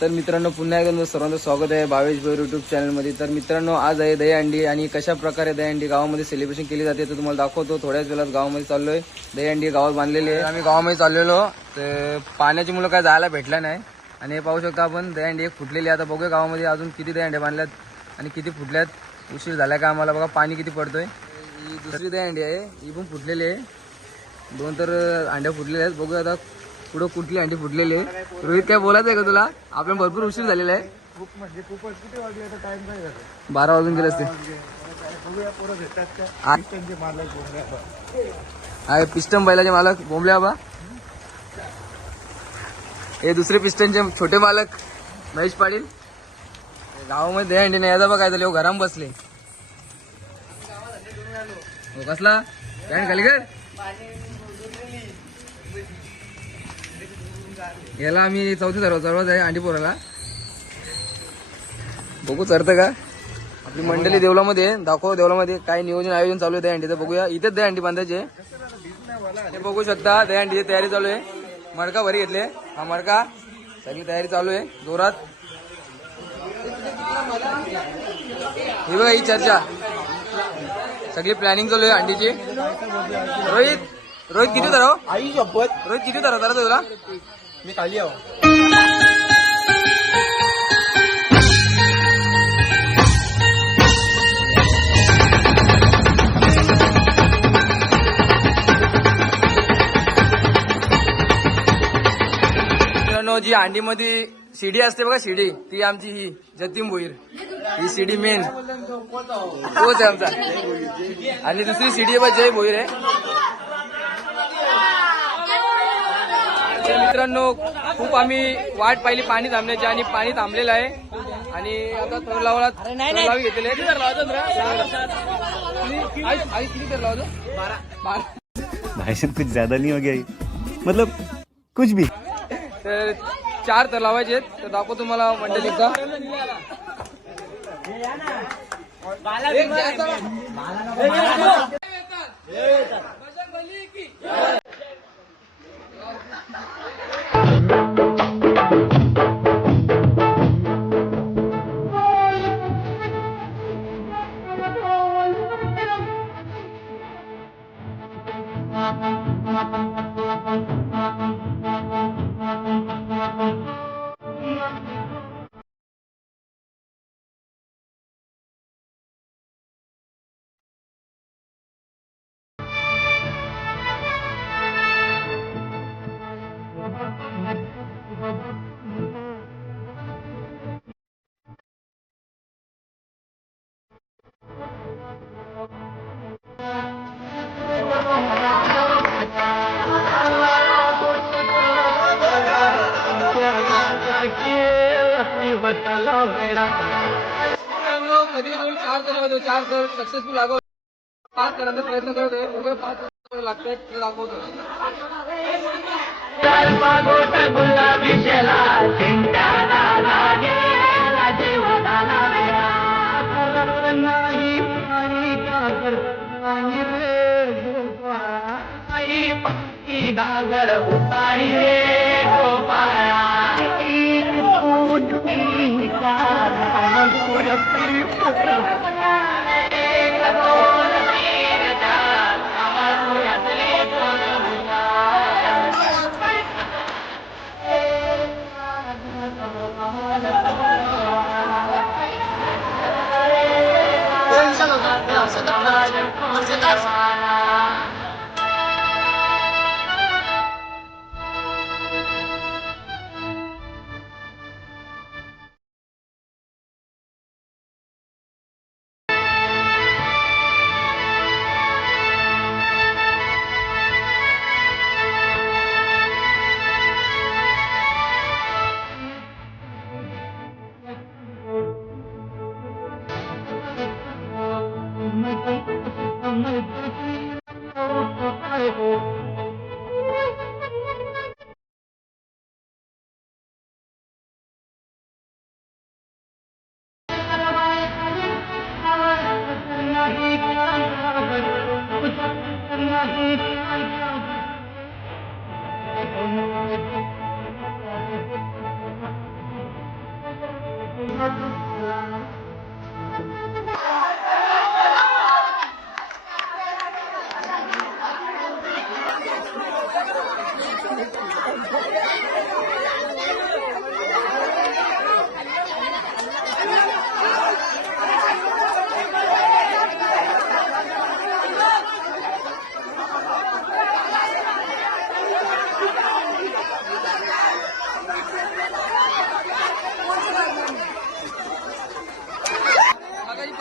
तर मित्रांनो पुन्हा एकदा सर्वांचं स्वागत आहे भावेश भोईर यूट्यूब चॅनलमध्ये। तर मित्रांनो आज आहे दहीहंडी आणि कशा प्रकारे दहीहंडी गावामध्ये सेलिब्रेशन केली जाते तर तुम्हाला दाखवतो। थोड्याच वेळात गावामध्ये चाललोय, दहीहंडी गावात बांधलेली आहे। आम्ही गावामध्ये चाललेलो तर पाण्याची मुलं काय जायला भेटला नाही आणि हे पाहू शकता आपण दहीहंडी एक फुटलेली आहे। आता बघूया गावामध्ये अजून किती दहीहंड्या बांधल्यात आणि किती फुटल्यात, उशीर झाला का आम्हाला। बघा पाणी किती पडतोय। ही दुसरी दहीहंडी आहे, ही पण फुटलेली आहे। दोन तर अंड्या फुटलेल्या आहेत, बघूया आता पुढं कुठली अंडी फुटलेली आहे। रोहित काय बोलायचं आहे का तुला? आपल्या भरपूर उशीर झालेला आहे। खूप म्हणजे खूपच किती वाजले आता टाइम काय झालं 12 वाजून गेले असते। बघूया पोरं भेटतात का त्यांचे मालक बोंबल्या आहे पिस्टन बैलाचे मालक बोंबले बाबा, हे दुसरे पिस्टनचे छोटे मालक महेश पाटील। गावामध्ये दहीहंडी नाही आता बघा, काय झालं घराम बसले हो। कसला पॅन्ट खाली कर याला आम्ही चौथी सर्वात आहे अंडी पोराला, बघू चरतं का। आपली मंडळी देवलामध्ये दाखव, देवलामध्ये काय नियोजन आयोजन चालू आहे दहीहंडीचं बघूया। इथेच दहीहंडी बांधायची आहे, हे बघू शकता दहीहंडीची तयारी चालू आहे। मडका भरी घेतले, हा मडका सगळी तयारी चालू आहे जोरात। ही बघा ही चर्चा सगळी प्लॅनिंग चालू आहे अंडीची। रोहित रोहित किती धराव? आई शपथ रोहित किती धराव तुला? मी खाली आहो। जी अंडी मध्ये शिडी असते बघा, शिडी ती आमची ही जतीन भोईर, ही शिडी मेन तोच आहे आमचा। आणि दुसरी शिडी आहे जय भोईर आहे। मित्रांनो खूप आम्ही वाट पाहिली पाणी थांबण्याची आणि पाणी थांबलेलं आहे आणि आता थोडं लावी घेतलेले किती तर लावतो भाई साहब कुछ ज्यादा नहीं हो गया ये? मतलब कुछ भी। तर 4 तर लावायचे आहेत, तर दाखव तुम्हाला मंडळीचा। कधी 4 तर सक्सेसफुल लागो 5 करण्याचा प्रयत्न करतोय, 5 लागतात दाखवतो।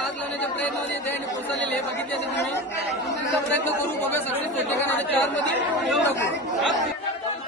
आग लावण्याच्या प्रयत्नामध्ये दहीहंडी कोसळलेले आहे. बघितले असेल तुम्ही. दुसरीचा प्रयत्न करू बघा सक्सेस होते का नाही. चार मध्ये येऊ नको.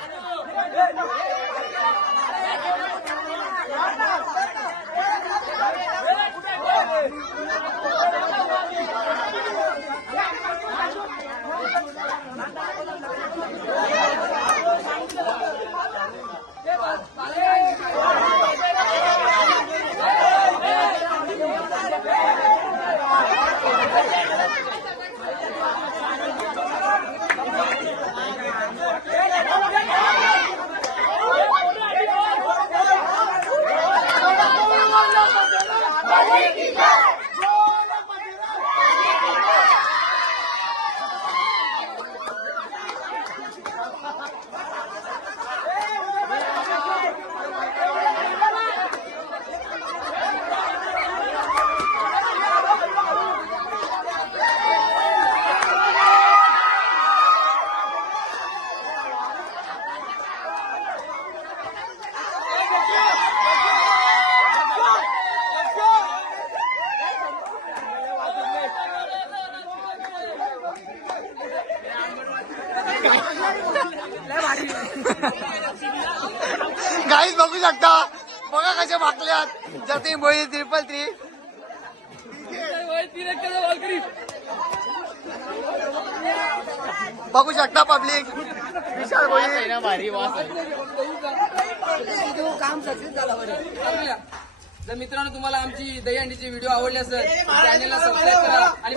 गाईज बघू शकता बघा कशा भाकल्यात जतीन भोई 333 बघू शकता पब्लिक विशाल भोई काम सक्सेस झाला बरं. जर मित्रांनो तुम्हाला आमची दहीहंडीची व्हिडिओ आवडली असेल चॅनलला सबस्क्राईब करा आणि